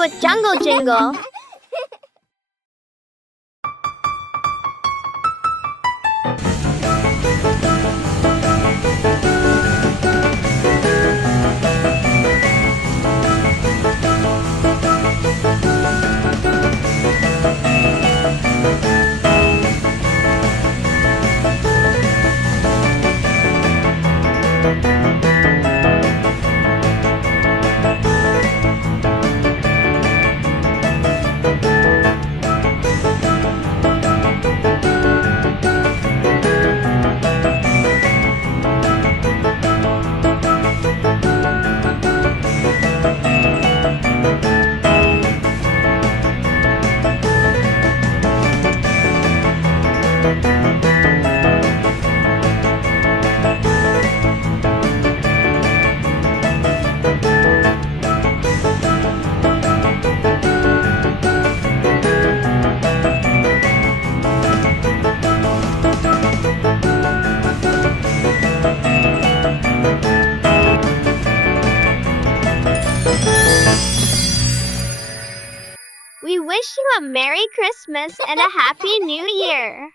with Jungle Jingle. We wish you a Merry Christmas and a Happy New Year.